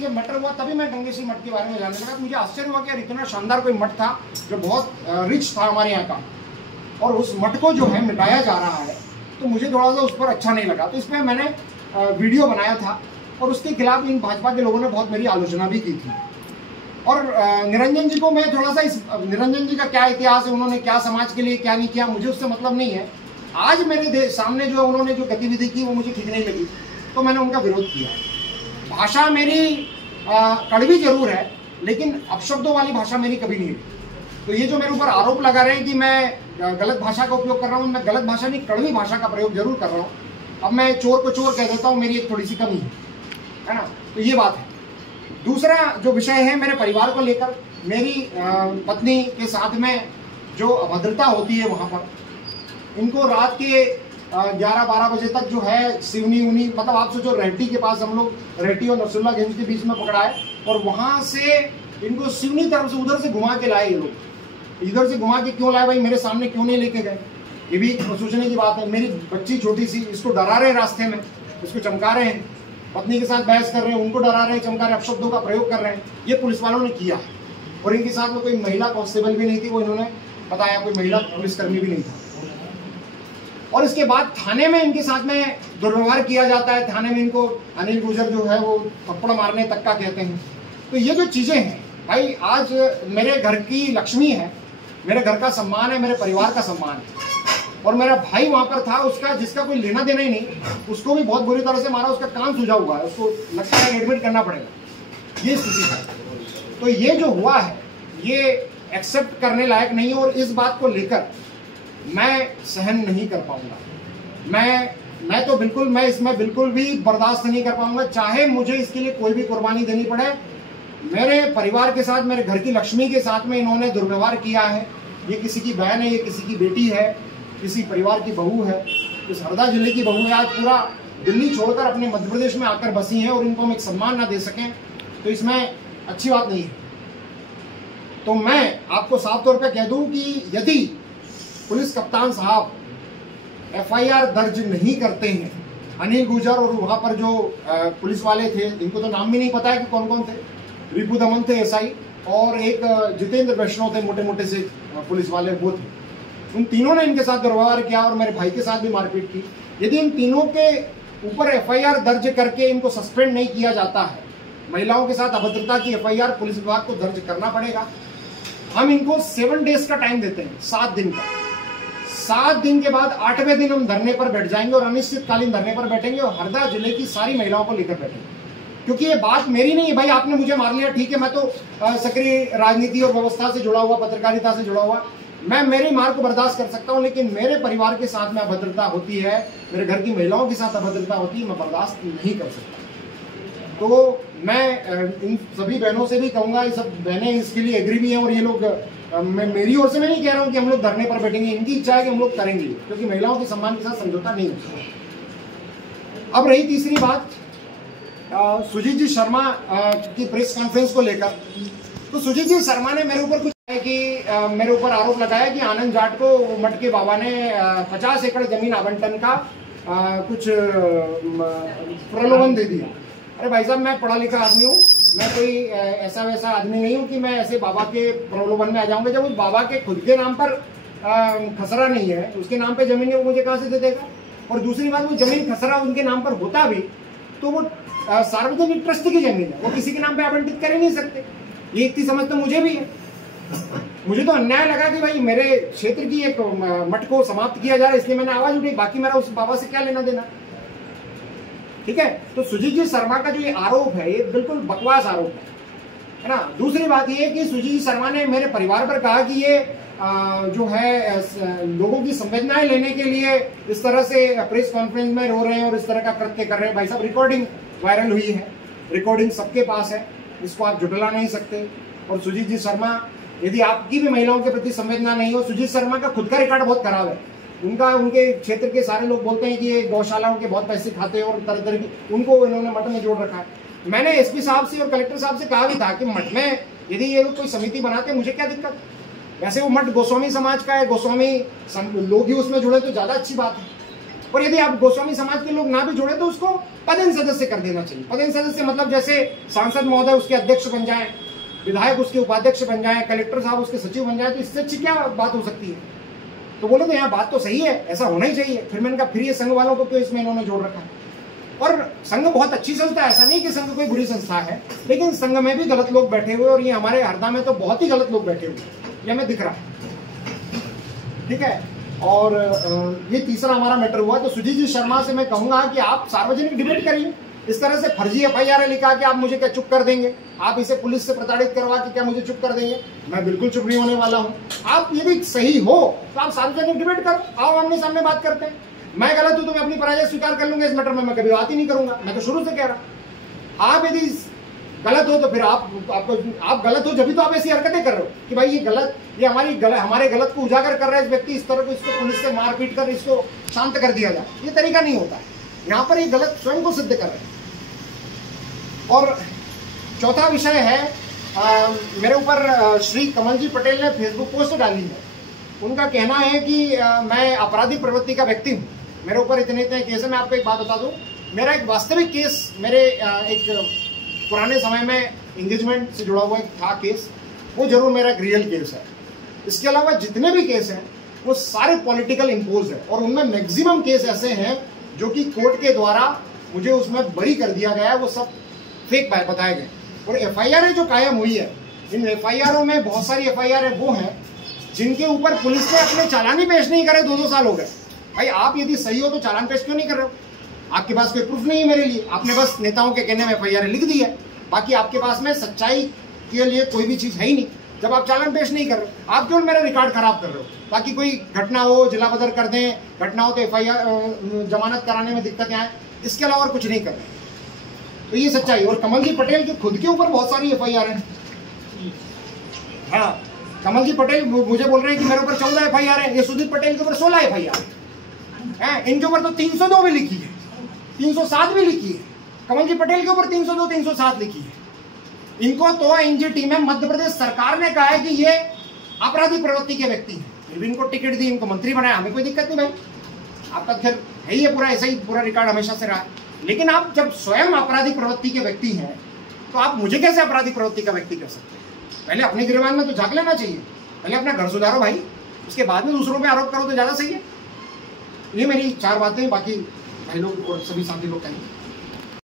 जब मैटर हुआ तभी मैं गंगेशी मठ के बारे में जानने लगा। तो मुझे आश्चर्य हुआ कि इतना शानदार कोई मठ था जो बहुत रिच था हमारे यहाँ का, और उस मठ को जो है मिटाया जा रहा है, तो मुझे थोड़ा सा उस पर अच्छा नहीं लगा। तो इसमें मैंने वीडियो बनाया था और उसके खिलाफ इन भाजपा के लोगों ने बहुत मेरी आलोचना भी की थी। और निरंजन जी को मैं थोड़ा सा निरंजन जी का क्या इतिहास है, उन्होंने क्या समाज के लिए क्या नहीं किया, मुझे उससे मतलब नहीं है। आज मेरे सामने जो उन्होंने जो गतिविधि की वो मुझे ठीक नहीं लगी, तो मैंने उनका विरोध किया। भाषा मेरी कड़वी जरूर है, लेकिन अपशब्दों वाली भाषा मेरी कभी नहीं रही। तो ये जो मेरे ऊपर आरोप लगा रहे हैं कि मैं गलत भाषा का उपयोग कर रहा हूँ, मैं गलत भाषा नहीं, कड़वी भाषा का प्रयोग जरूर कर रहा हूँ। अब मैं चोर को चोर कह देता हूँ, मेरी एक थोड़ी सी कमी है ना। तो ये बात है। दूसरा जो विषय है मेरे परिवार को लेकर, मेरी पत्नी के साथ में जो अभद्रता होती है वहाँ पर, इनको रात के 11-12 बजे तक जो है सिवनी उनी, मतलब आप सोचो रेहटी के पास हम लोग, रेहटी और नरसुल्लागंज के बीच में पकड़ा है, और वहाँ से इनको सिवनी तरफ से उधर से घुमा के लाए। ये लोग इधर से घुमा के क्यों लाए भाई, मेरे सामने क्यों नहीं लेके गए, ये भी सोचने की बात है। मेरी बच्ची छोटी सी, इसको डरा रहे रास्ते में, इसको चमका रहे हैं, पत्नी के साथ बहस कर रहे हैं, उनको डरा रहे हैं, चमका रहे हैं, अपशब्दों का प्रयोग कर रहे हैं। ये पुलिस वालों ने किया। और इनके साथ में कोई महिला कांस्टेबल भी नहीं थी, वो इन्होंने बताया, कोई महिला पुलिसकर्मी भी नहीं था। और इसके बाद थाने में इनके साथ में दुर्व्यवहार किया जाता है। थाने में इनको अनिल गुर्जर जो है वो थप्पड़ मारने तक का कहते हैं। तो ये जो चीजें हैं भाई, आज मेरे घर की लक्ष्मी है, मेरे घर का सम्मान है, मेरे परिवार का सम्मान है। और मेरा भाई वहां पर था, उसका जिसका कोई लेना देना ही नहीं, उसको भी बहुत बुरी तरह से मारा, उसका कान सूजा हुआ है, उसको लगता है एडमिट करना पड़ेगा। ये स्थिति है। तो ये जो हुआ है ये एक्सेप्ट करने लायक नहीं है, और इस बात को लेकर मैं सहन नहीं कर पाऊंगा। मैं तो बिल्कुल, मैं इसमें बिल्कुल भी बर्दाश्त नहीं कर पाऊंगा, चाहे मुझे इसके लिए कोई भी कुर्बानी देनी पड़े। मेरे परिवार के साथ, मेरे घर की लक्ष्मी के साथ में इन्होंने दुर्व्यवहार किया है। ये किसी की बहन है, ये किसी की बेटी है, किसी परिवार की बहू है, इस हरदा जिले की बहू है। आज पूरा दिल्ली छोड़कर अपने मध्य प्रदेश में आकर बसी हैं, और इनको हम एक सम्मान ना दे सकें, तो इसमें अच्छी बात नहीं है। तो मैं आपको साफ तौर पे कह दूं कि यदि पुलिस कप्तान साहब FIR दर्ज नहीं करते हैं, अनिल गुर्जर और वहां पर जो पुलिस वाले थे, इनको तो नाम भी नहीं पता है कि कौन कौन थे, रिपु दमन थे SI, और एक जितेंद्र वैष्णव थे, मोटे मोटे से पुलिस वाले, वो थे। उन तीनों ने इनके साथ दुर्व्यवहार किया और मेरे भाई के साथ भी मारपीट की। यदि इन तीनों के ऊपर FIR दर्ज करके इनको सस्पेंड नहीं किया जाता है, महिलाओं के साथ अभद्रता की FIR पुलिस विभाग को दर्ज करना पड़ेगा। हम इनको 7 डेज का टाइम देते हैं, 7 दिन का। 7 दिन के बाद 8वें दिन हम धरने पर बैठ जाएंगे, और अनिश्चितकालीन धरने पर बैठेंगे, और हरदा जिले की सारी महिलाओं को लेकर बैठेंगे। क्योंकि ये बात मेरी नहीं है भाई, आपने मुझे मार लिया, ठीक है, मैं तो सक्रिय राजनीति और व्यवस्था से जुड़ा हुआ, पत्रकारिता से जुड़ा हुआ, मैं मेरी मार को बर्दाश्त कर सकता हूं, लेकिन मेरे परिवार के साथ में अभद्रता होती है, मेरे घर की महिलाओं के साथ अभद्रता होती है, मैं बर्दाश्त नहीं कर सकता। तो मैं इन सभी बहनों से भी कहूंगा, ये सब बहनें इसके लिए एग्री भी हैं, और ये लोग, मैं मेरी ओर से मैं नहीं कह रहा हूं कि हम लोग धरने पर बैठेंगे, इनकी इच्छा है कि हम लोग करेंगे, क्योंकि महिलाओं के सम्मान के साथ समझौता नहीं होता। अब रही तीसरी बात, सुजीत जी शर्मा की प्रेस कॉन्फ्रेंस को लेकर। तो सुजीत जी शर्मा ने मेरे ऊपर कुछ कि मेरे ऊपर आरोप लगाया कि आनंद जाट को मठ के बाबा ने 50 एकड़ जमीन आवंटन का कुछ प्रलोभन दे दिया। अरे भाई साहब, मैं पढ़ा लिखा आदमी हूँ, मैं कोई ऐसा वैसा आदमी नहीं हूँ कि मैं ऐसे बाबा के प्रलोभन में आ जाऊंगा। जब उस बाबा के खुद के नाम पर खसरा नहीं है, उसके नाम पे जमीन है, वो मुझे कहाँ से दे देगा। और दूसरी बात, वो जमीन खसरा उनके नाम पर होता भी तो वो सार्वजनिक ट्रस्ट की जमीन है, वो किसी के नाम पे आवंटित कर ही नहीं सकते। ये इतनी समझ तो मुझे भी है। मुझे तो अन्याय लगा कि भाई मेरे क्षेत्र की एक मठ को समाप्त किया जा रहा है, इसलिए मैंने आवाज उठाई, बाकी मेरा उस बाबा से क्या लेना देना। ठीक है, तो सुजीत जी शर्मा का जो ये आरोप है, ये बिल्कुल बकवास आरोप है ना। दूसरी बात ये है कि सुजीत जी शर्मा ने मेरे परिवार पर कहा कि ये जो है लोगों की संवेदनाएं लेने के लिए इस तरह से प्रेस कॉन्फ्रेंस में रो रहे हैं और इस तरह का कृत्य कर रहे हैं। भाई साहब, रिकॉर्डिंग वायरल हुई है, रिकॉर्डिंग सबके पास है, इसको आप जुटला नहीं सकते। और सुजीत जी शर्मा, यदि आपकी भी महिलाओं के प्रति संवेदना नहीं हो, सुजीत शर्मा का खुद का रिकॉर्ड बहुत खराब है। उनके क्षेत्र के सारे लोग बोलते हैं कि ये गौशालाओं के बहुत पैसे खाते हैं और तरह तरह की, उनको इन्होंने मठ में जोड़ रखा है। मैंने SP साहब से और कलेक्टर साहब से कहा भी था कि मठ में यदि ये लोग कोई समिति बनाते, मुझे क्या दिक्कत। वैसे वो मठ गोस्वामी समाज का है, गोस्वामी लोग ही उसमें जुड़े तो ज्यादा अच्छी बात है। और यदि आप गोस्वामी समाज के लोग ना भी जोड़े तो उसको पदेन सदस्य कर देना चाहिए। पदेन सदस्य मतलब जैसे सांसद महोदय उसके अध्यक्ष बन जाए, विधायक उसके उपाध्यक्ष बन जाए, कलेक्टर साहब उसके सचिव बन जाए, तो इससे अच्छी क्या बात हो सकती है। तो बोले तो यहाँ बात तो सही है, ऐसा होना ही चाहिए। फिर मैंने कहा फिर ये संघ वालों को क्यों इसमें इन्होंने जोड़ रखा है। और संघ बहुत अच्छी संस्था है, ऐसा नहीं कि संघ कोई बुरी संस्था है, लेकिन संघ में भी गलत लोग बैठे हुए, और ये हमारे हरदा में तो बहुत ही गलत लोग बैठे हुए, ये हमें दिख रहा है। ठीक है, और ये तीसरा हमारा मैटर हुआ। तो सुजीत जी शर्मा से मैं कहूंगा कि आप सार्वजनिक डिबेट करिए। इस तरह से फर्जी FIR लिखा कि आप मुझे क्या चुप कर देंगे, आप इसे पुलिस से प्रताड़ित करवा के क्या मुझे चुप कर देंगे, मैं बिल्कुल चुप नहीं होने वाला हूं। आप यदि सही हो तो आप सार्वजनिक डिबेट करो, आओ आमने सामने बात करते हैं। मैं गलत हूं तो मैं अपनी पराजय स्वीकार कर लूंगा, इस मैटर में मैं कभी बात ही नहीं करूंगा, मैं तो शुरू से कह रहा। आप यदि गलत हो तो फिर आप गलत हो, जब तो आप ऐसी हरकतें कर रहे हो कि भाई ये गलत, ये हमारे गलत को उजागर कर रहा है इस व्यक्ति, इस तरह को इसको पुलिस से मारपीट कर इसको शांत कर दिया जाए, ये तरीका नहीं होता है। यहाँ पर ये गलत स्वयं को सिद्ध कर रहे हैं। और चौथा विषय है, मेरे ऊपर श्री कमल जी पटेल ने फेसबुक पोस्ट डाली है। उनका कहना है कि मैं आपराधिक प्रवृत्ति का व्यक्ति हूँ, मेरे ऊपर इतने इतने केस है। मैं आपको एक बात बता दूं, मेरा एक वास्तविक केस, मेरे एक पुराने समय में एंगेजमेंट से जुड़ा हुआ एक था केस, वो जरूर मेरा एक रियल केस है। इसके अलावा जितने भी केस हैं वो सारे पॉलिटिकल इम्पोज है, और उनमें मैक्सिमम केस ऐसे हैं जो कि कोर्ट के द्वारा मुझे उसमें बरी कर दिया गया है, वो सब फेक बताए गए। और FIR जो कायम हुई है, इन FIR में बहुत सारी FIR वो हैं जिनके ऊपर पुलिस ने अपने चालान ही पेश नहीं करे, 2-2 साल हो गए। भाई आप यदि सही हो तो चालान पेश क्यों नहीं कर रहे हो? आपके पास कोई प्रूफ नहीं है मेरे लिए, आपने बस नेताओं के कहने में FIR लिख दी है, बाकी आपके पास में सच्चाई के लिए कोई भी चीज है ही नहीं। जब आप चालान पेश नहीं कर रहे हो, आप क्यों मेरा रिकॉर्ड खराब कर रहे हो? ताकि कोई घटना हो, जिला बदर कर दें, घटना हो तो FIR जमानत कराने में दिक्कतें आए, इसके अलावा और कुछ नहीं कर रहे। तो ये सच्चाई। और कमल जी पटेल के खुद के ऊपर बहुत सारी FIR है। हाँ, कमल जी पटेल मुझे बोल रहे हैं कि मेरे ऊपर 14 FIR है, ये सुदीप पटेल के ऊपर 16 FIR है। इनके ऊपर तो 302 भी लिखी है, 307 भी लिखी है। कमल जी पटेल के ऊपर 302, 307 लिखी है। इनको तो NGT में मध्य प्रदेश सरकार ने कहा है कि ये आपराधिक प्रवृत्ति के व्यक्ति हैं, फिर भी इनको टिकट दी, इनको मंत्री बनाया, हमें कोई दिक्कत नहीं भाई, आपका खैर है ही है पूरा, ऐसा ही पूरा रिकॉर्ड हमेशा से रहा है। लेकिन आप जब स्वयं आपराधिक प्रवृत्ति के व्यक्ति हैं तो आप मुझे कैसे आपराधिक प्रवृत्ति का व्यक्ति कर सकते हैं? पहले अपने गिरबान में तो झांक लेना चाहिए, पहले अपना घर सुधारो भाई, उसके बाद में दूसरों पे आरोप करो तो ज्यादा सही है। ये मेरी 4 बातें, बाकी भाई लोग और सभी साथी लोग कहेंगे।